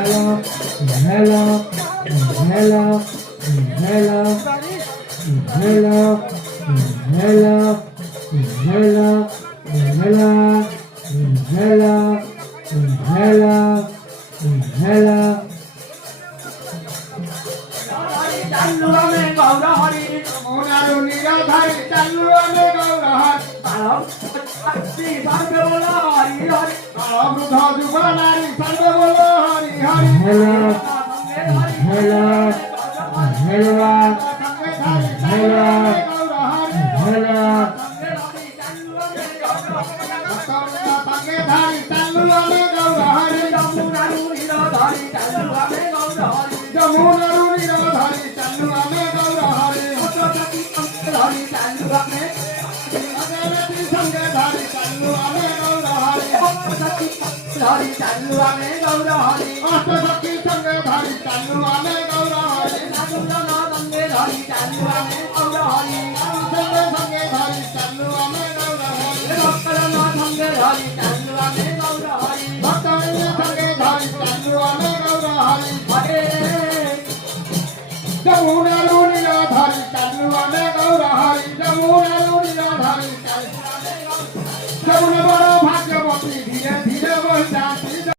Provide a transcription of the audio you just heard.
inhala, inhala, inhala, inhala, inhala, inhala, inhala, inhala, inhala, inhala, inhala. चालुआ में गौरा हरि मोनारू निराधारी चालुआ में गौरा हरि कालम शक्ति सर्व बोलो हरि हरि कालम वृद्ध जुबा नारी सर्व बोलो Hari Hari inhala, inhala, inhala, inhala. संगे धारी चालुआ में गौरा हरि जमुनारू निराधारी चालुआ में गौरा हरि जमुनारू निराधारी चालुआ में गौरा हरि हरि चालुआ में अगरती संगे धारी चालुआ में गौरा हरि हरि चालुआ में गौरा हरि अष्टसखी संगे धारी चालुआ में गौरा हरि नागुना संगे धारी चालुआ में गौरा हरि संगे धारी चालुआ में गौरा हरि भक्तना संगे धारी चालुआ में गौरा हरि भक्तना संगे धारी चालुआ में गौरा हरि हरे जमुना